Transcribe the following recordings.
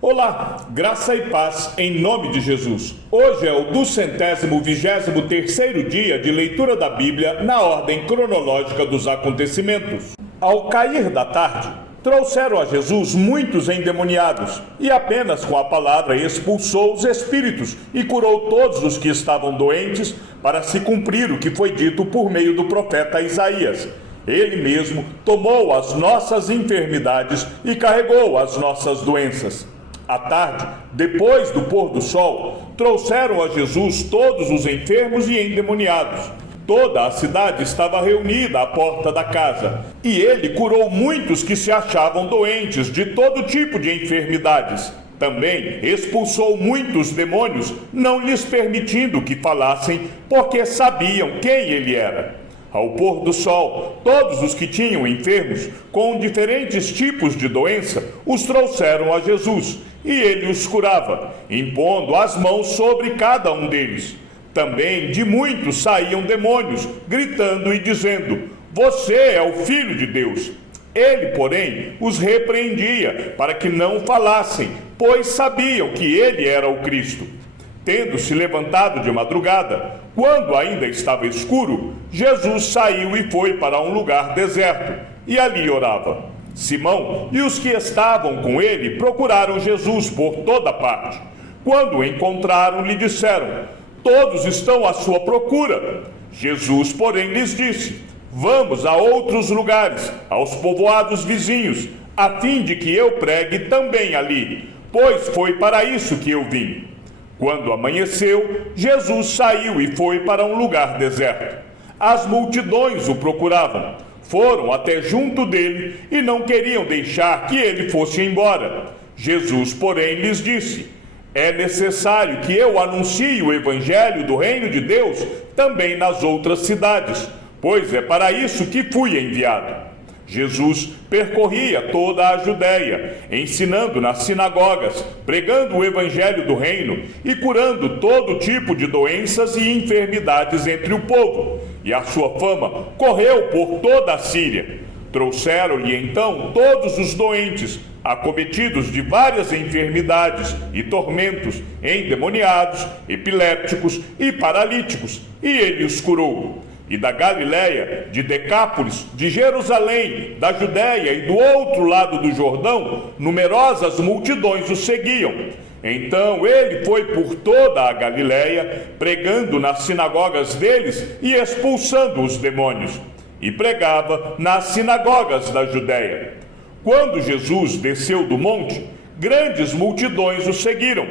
Olá, graça e paz em nome de Jesus. Hoje é o 223º dia de leitura da Bíblia na ordem cronológica dos acontecimentos. Ao cair da tarde, trouxeram a Jesus muitos endemoniados, e apenas com a palavra expulsou os espíritos e curou todos os que estavam doentes, para se cumprir o que foi dito por meio do profeta Isaías. Ele mesmo tomou as nossas enfermidades e carregou as nossas doenças. À tarde, depois do pôr do sol, trouxeram a Jesus todos os enfermos e endemoniados. Toda a cidade estava reunida à porta da casa, e ele curou muitos que se achavam doentes de todo tipo de enfermidades. Também expulsou muitos demônios, não lhes permitindo que falassem, porque sabiam quem ele era. Ao pôr do sol, todos os que tinham enfermos, com diferentes tipos de doença, os trouxeram a Jesus, e ele os curava, impondo as mãos sobre cada um deles. Também de muitos saíam demônios, gritando e dizendo: "Você é o Filho de Deus." Ele, porém, os repreendia, para que não falassem, pois sabiam que ele era o Cristo. Tendo se levantado de madrugada, quando ainda estava escuro, Jesus saiu e foi para um lugar deserto, e ali orava. Simão e os que estavam com ele procuraram Jesus por toda parte. Quando o encontraram, lhe disseram: "Todos estão à sua procura." Jesus, porém, lhes disse: "Vamos a outros lugares, aos povoados vizinhos, a fim de que eu pregue também ali, pois foi para isso que eu vim." Quando amanheceu, Jesus saiu e foi para um lugar deserto. As multidões o procuravam, foram até junto dele e não queriam deixar que ele fosse embora. Jesus, porém, lhes disse: "É necessário que eu anuncie o evangelho do reino de Deus também nas outras cidades, pois é para isso que fui enviado." Jesus percorria toda a Judéia, ensinando nas sinagogas, pregando o evangelho do reino e curando todo tipo de doenças e enfermidades entre o povo. E a sua fama correu por toda a Síria. Trouxeram-lhe então todos os doentes, acometidos de várias enfermidades e tormentos, endemoniados, epilépticos e paralíticos, e ele os curou. E da Galiléia, de Decápolis, de Jerusalém, da Judéia e do outro lado do Jordão, numerosas multidões o seguiam. Então ele foi por toda a Galiléia, pregando nas sinagogas deles e expulsando os demônios. E pregava nas sinagogas da Judéia. Quando Jesus desceu do monte, grandes multidões o seguiram.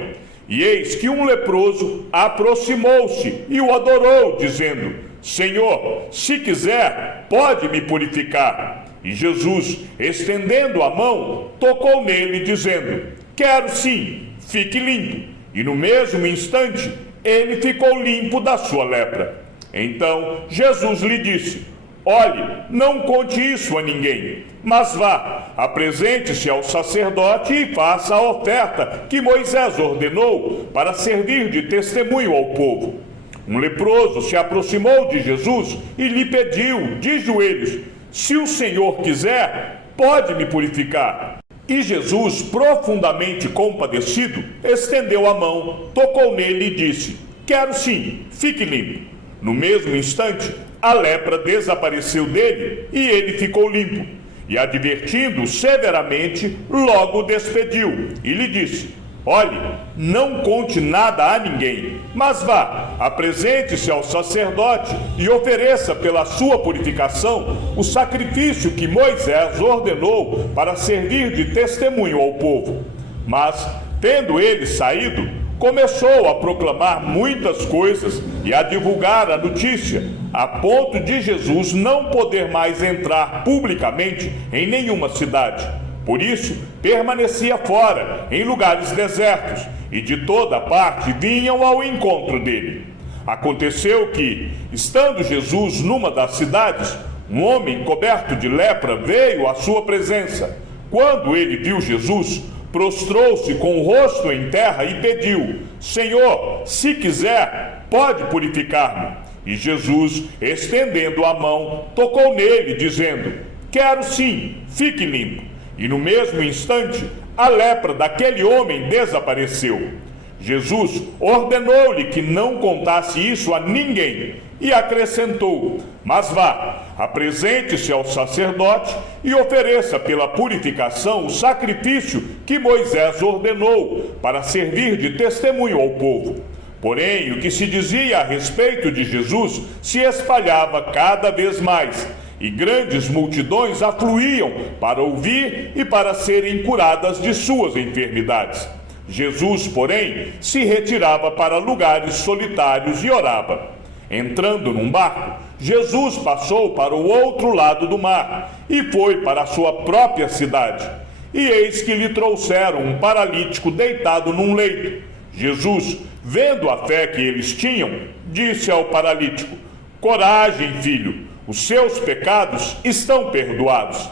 E eis que um leproso aproximou-se e o adorou, dizendo: "Senhor, se quiser, pode me purificar." E Jesus, estendendo a mão, tocou nele, dizendo: "Quero sim, fique limpo." E no mesmo instante, ele ficou limpo da sua lepra. Então Jesus lhe disse: "Olhe, não conte isso a ninguém, mas vá, apresente-se ao sacerdote e faça a oferta que Moisés ordenou para servir de testemunho ao povo." Um leproso se aproximou de Jesus e lhe pediu, de joelhos: "Se o Senhor quiser, pode me purificar." E Jesus, profundamente compadecido, estendeu a mão, tocou nele e disse: "Quero sim, fique limpo." No mesmo instante, a lepra desapareceu dele e ele ficou limpo. E, advertindo-o severamente, logo o despediu e lhe disse: "Olhe, não conte nada a ninguém, mas vá, apresente-se ao sacerdote e ofereça pela sua purificação o sacrifício que Moisés ordenou para servir de testemunho ao povo." Mas, tendo ele saído, começou a proclamar muitas coisas e a divulgar a notícia, a ponto de Jesus não poder mais entrar publicamente em nenhuma cidade. Por isso, permanecia fora, em lugares desertos, e de toda parte vinham ao encontro dele. Aconteceu que, estando Jesus numa das cidades, um homem coberto de lepra veio à sua presença. Quando ele viu Jesus, prostrou-se com o rosto em terra e pediu: "Senhor, se quiser, pode purificar-me." E Jesus, estendendo a mão, tocou nele, dizendo: "Quero sim, fique limpo." e no mesmo instante a lepra daquele homem desapareceu. Jesus ordenou-lhe que não contasse isso a ninguém e acrescentou: mas vá, apresente-se ao sacerdote e ofereça pela purificação o sacrifício que Moisés ordenou para servir de testemunho ao povo. Porém, o que se dizia a respeito de Jesus se espalhava cada vez mais, e grandes multidões afluíam para ouvir e para serem curadas de suas enfermidades. Jesus, porém, se retirava para lugares solitários e orava. Entrando num barco, Jesus passou para o outro lado do mar e foi para a sua própria cidade. E eis que lhe trouxeram um paralítico deitado num leito. Jesus, vendo a fé que eles tinham, disse ao paralítico: coragem, filho, os seus pecados estão perdoados.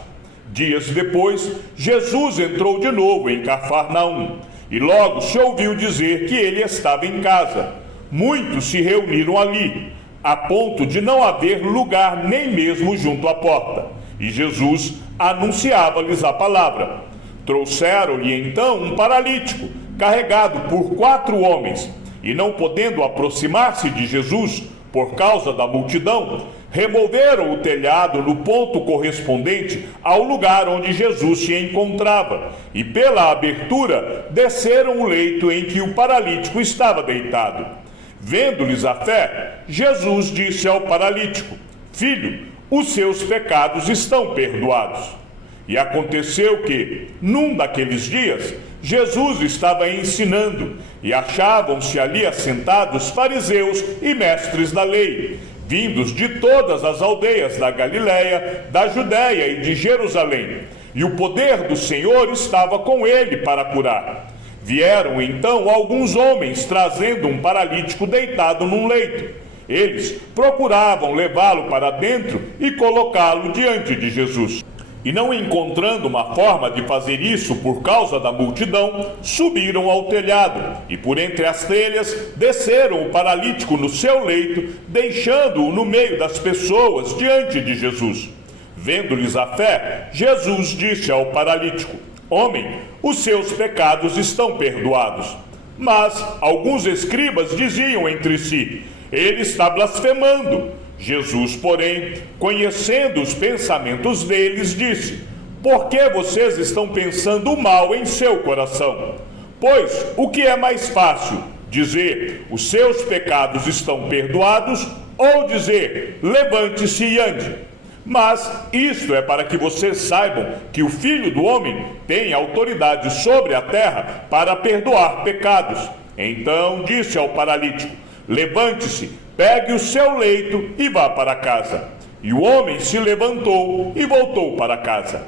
Dias depois, Jesus entrou de novo em Cafarnaum, e logo se ouviu dizer que ele estava em casa. Muitos se reuniram ali, a ponto de não haver lugar nem mesmo junto à porta. E Jesus anunciava-lhes a palavra. Trouxeram-lhe então um paralítico, carregado por 4 homens, e não podendo aproximar-se de Jesus, por causa da multidão, removeram o telhado no ponto correspondente ao lugar onde Jesus se encontrava, e pela abertura desceram o leito em que o paralítico estava deitado. Vendo-lhes a fé, Jesus disse ao paralítico: filho, os seus pecados estão perdoados. E aconteceu que, num daqueles dias, Jesus estava ensinando, e achavam-se ali assentados fariseus e mestres da lei, vindos de todas as aldeias da Galiléia, da Judéia e de Jerusalém. E o poder do Senhor estava com ele para curar. Vieram então alguns homens trazendo um paralítico deitado num leito. Eles procuravam levá-lo para dentro e colocá-lo diante de Jesus. E não encontrando uma forma de fazer isso por causa da multidão, subiram ao telhado e por entre as telhas desceram o paralítico no seu leito, deixando-o no meio das pessoas diante de Jesus. Vendo-lhes a fé, Jesus disse ao paralítico: homem, os seus pecados estão perdoados. Mas alguns escribas diziam entre si: ele está blasfemando. Jesus, porém, conhecendo os pensamentos deles, disse: por que vocês estão pensando o mal em seu coração? Pois o que é mais fácil, dizer os seus pecados estão perdoados, ou dizer levante-se e ande? Mas isto é para que vocês saibam que o Filho do Homem tem autoridade sobre a terra para perdoar pecados. Então disse ao paralítico: levante-se, pegue o seu leito e vá para casa. E o homem se levantou e voltou para casa.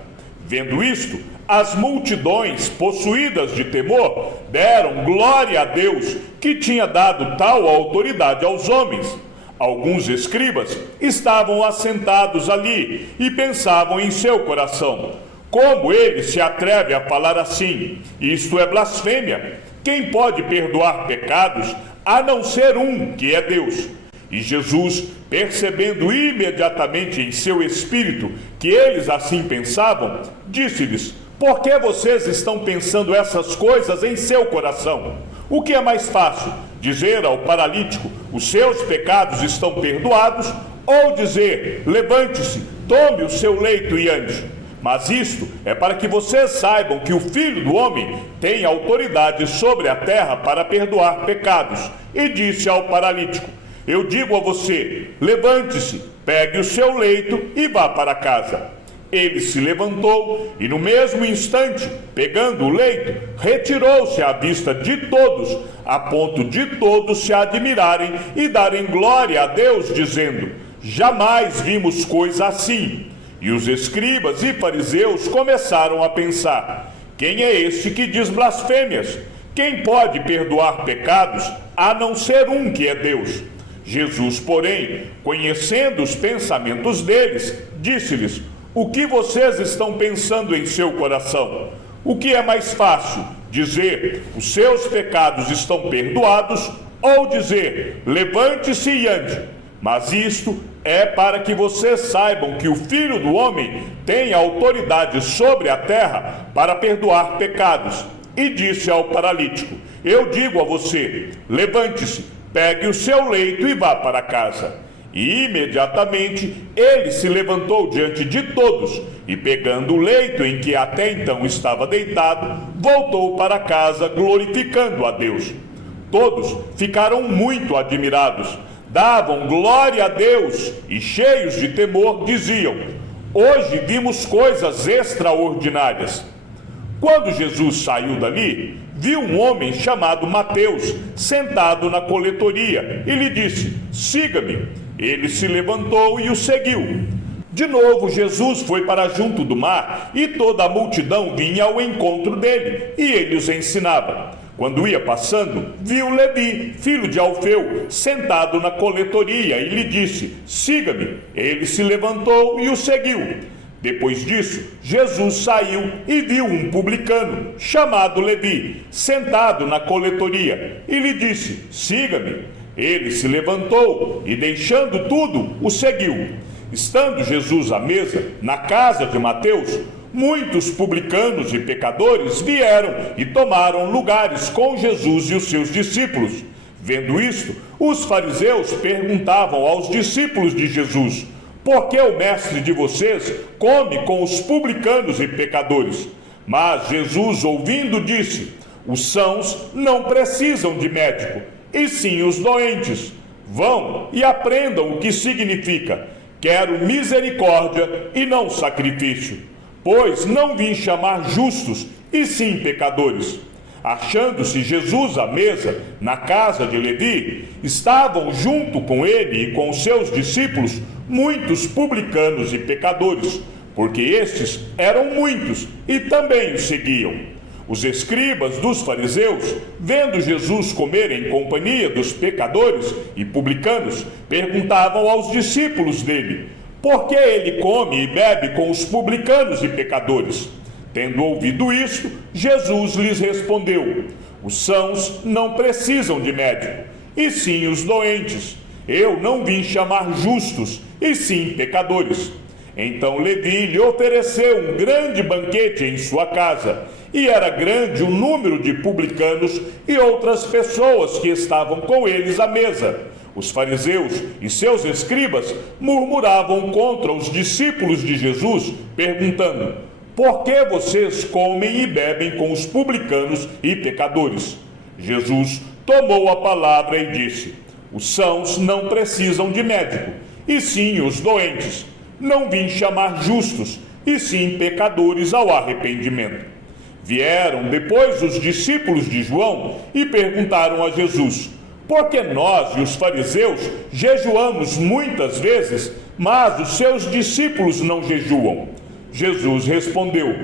Vendo isto, as multidões, possuídas de temor, deram glória a Deus, que tinha dado tal autoridade aos homens. Alguns escribas estavam assentados ali e pensavam em seu coração: como ele se atreve a falar assim? Isto é blasfêmia. Quem pode perdoar pecados a não ser um, que é Deus? E Jesus, percebendo imediatamente em seu espírito que eles assim pensavam, disse-lhes: por que vocês estão pensando essas coisas em seu coração? O que é mais fácil, dizer ao paralítico: os seus pecados estão perdoados, ou dizer: levante-se, tome o seu leito e ande? Mas isto é para que vocês saibam que o Filho do Homem tem autoridade sobre a terra para perdoar pecados. E disse ao paralítico: eu digo a você, levante-se, pegue o seu leito e vá para casa. Ele se levantou e no mesmo instante, pegando o leito, retirou-se à vista de todos, a ponto de todos se admirarem e darem glória a Deus, dizendo: jamais vimos coisa assim. E os escribas e fariseus começaram a pensar: quem é este que diz blasfêmias? Quem pode perdoar pecados a não ser um, que é Deus? Jesus, porém, conhecendo os pensamentos deles, disse-lhes: o que vocês estão pensando em seu coração? O que é mais fácil, dizer: os seus pecados estão perdoados, ou dizer: levante-se e ande? Mas isto é para que vocês saibam que o Filho do Homem tem autoridade sobre a terra para perdoar pecados. E disse ao paralítico: eu digo a você, levante-se, pegue o seu leito e vá para casa. E imediatamente ele se levantou diante de todos e, pegando o leito em que até então estava deitado, voltou para casa glorificando a Deus. Todos ficaram muito admirados, davam glória a Deus e, cheios de temor, diziam: hoje vimos coisas extraordinárias. Quando Jesus saiu dali, viu um homem chamado Mateus sentado na coletoria e lhe disse: siga-me. Ele se levantou e o seguiu. De novo Jesus foi para junto do mar e toda a multidão vinha ao encontro dele e ele os ensinava. Quando ia passando, viu Levi, filho de Alfeu, sentado na coletoria e lhe disse: siga-me. Ele se levantou e o seguiu. Depois disso, Jesus saiu e viu um publicano, chamado Levi, sentado na coletoria, e lhe disse: siga-me. Ele se levantou e, deixando tudo, o seguiu. Estando Jesus à mesa, na casa de Mateus, muitos publicanos e pecadores vieram e tomaram lugares com Jesus e os seus discípulos. Vendo isto, os fariseus perguntavam aos discípulos de Jesus: por que o mestre de vocês come com os publicanos e pecadores? Mas Jesus, ouvindo, disse: os sãos não precisam de médico, e sim os doentes. Vão e aprendam o que significa: quero misericórdia e não sacrifício, pois não vim chamar justos, e sim pecadores. Achando-se Jesus à mesa, na casa de Levi, estavam junto com ele e com seus discípulos muitos publicanos e pecadores, porque estes eram muitos e também o seguiam. Os escribas dos fariseus, vendo Jesus comer em companhia dos pecadores e publicanos, perguntavam aos discípulos dele: por que ele come e bebe com os publicanos e pecadores? Tendo ouvido isto, Jesus lhes respondeu: os sãos não precisam de médico, e sim os doentes. Eu não vim chamar justos, e sim pecadores. Então Levi lhe ofereceu um grande banquete em sua casa, e era grande o número de publicanos e outras pessoas que estavam com eles à mesa. Os fariseus e seus escribas murmuravam contra os discípulos de Jesus, perguntando: por que vocês comem e bebem com os publicanos e pecadores? Jesus tomou a palavra e disse: os sãos não precisam de médico, e sim os doentes. Não vim chamar justos, e sim pecadores ao arrependimento. Vieram depois os discípulos de João e perguntaram a Jesus: por que nós e os fariseus jejuamos muitas vezes, mas os seus discípulos não jejuam? Jesus respondeu: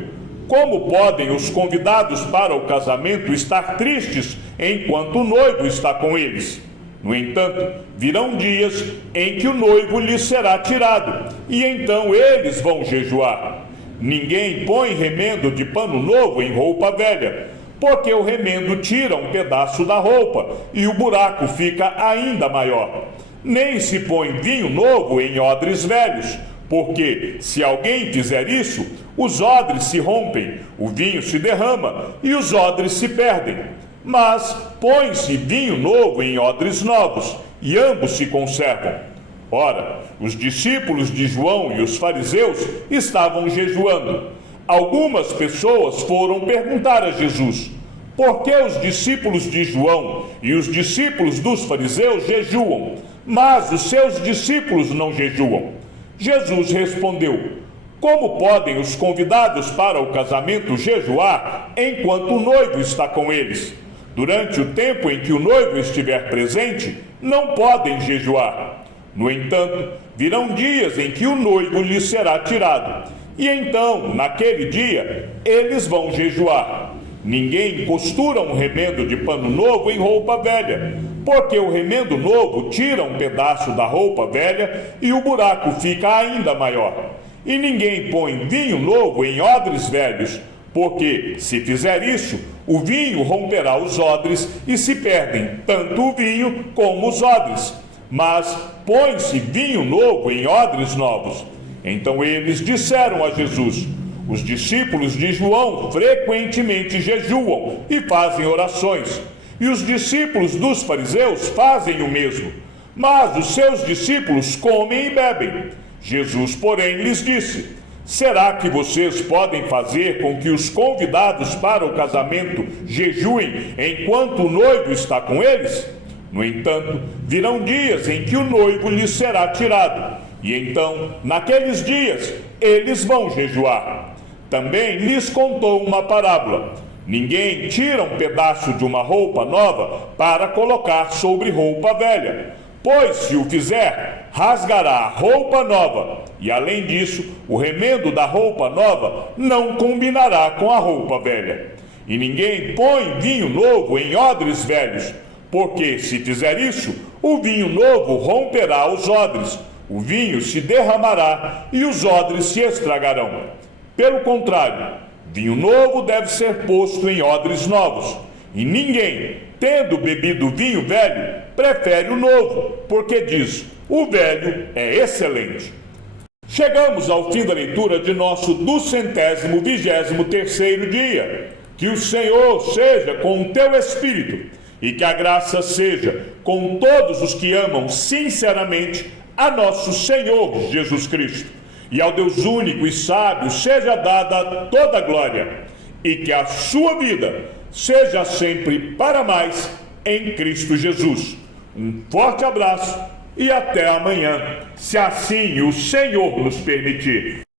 como podem os convidados para o casamento estar tristes enquanto o noivo está com eles? No entanto, virão dias em que o noivo lhes será tirado, e então eles vão jejuar. Ninguém põe remendo de pano novo em roupa velha, porque o remendo tira um pedaço da roupa, e o buraco fica ainda maior. Nem se põe vinho novo em odres velhos, porque, se alguém fizer isso, os odres se rompem, o vinho se derrama, e os odres se perdem. Mas põe-se vinho novo em odres novos, e ambos se conservam. Ora, os discípulos de João e os fariseus estavam jejuando. Algumas pessoas foram perguntar a Jesus: por que os discípulos de João e os discípulos dos fariseus jejuam, mas os seus discípulos não jejuam? Jesus respondeu: como podem os convidados para o casamento jejuar enquanto o noivo está com eles? Durante o tempo em que o noivo estiver presente, não podem jejuar. No entanto, virão dias em que o noivo lhes será tirado, e então, naquele dia, eles vão jejuar. Ninguém costura um remendo de pano novo em roupa velha, porque o remendo novo tira um pedaço da roupa velha e o buraco fica ainda maior. E ninguém põe vinho novo em odres velhos, porque, se fizer isso, o vinho romperá os odres e se perdem tanto o vinho como os odres. mas põe-se vinho novo em odres novos. Então eles disseram a Jesus: os discípulos de João frequentemente jejuam e fazem orações, e os discípulos dos fariseus fazem o mesmo, mas os seus discípulos comem e bebem. Jesus, porém, lhes disse: será que vocês podem fazer com que os convidados para o casamento jejuem enquanto o noivo está com eles? No entanto, virão dias em que o noivo lhes será tirado, e então, naqueles dias, eles vão jejuar. Também lhes contou uma parábola: ninguém tira um pedaço de uma roupa nova para colocar sobre roupa velha, pois se o fizer, rasgará a roupa nova, e além disso, o remendo da roupa nova não combinará com a roupa velha. E ninguém põe vinho novo em odres velhos, porque se fizer isso, o vinho novo romperá os odres, o vinho se derramará e os odres se estragarão. Pelo contrário, vinho novo deve ser posto em odres novos, e ninguém, tendo bebido vinho velho, prefere o novo, porque diz: o velho é excelente. Chegamos ao fim da leitura de nosso 223º dia. Que o Senhor seja com o teu espírito, e que a graça seja com todos os que amam sinceramente a nosso Senhor Jesus Cristo. E ao Deus único e sábio seja dada toda a glória, e que a sua vida seja sempre para mais em Cristo Jesus. Um forte abraço e até amanhã, se assim o Senhor nos permitir.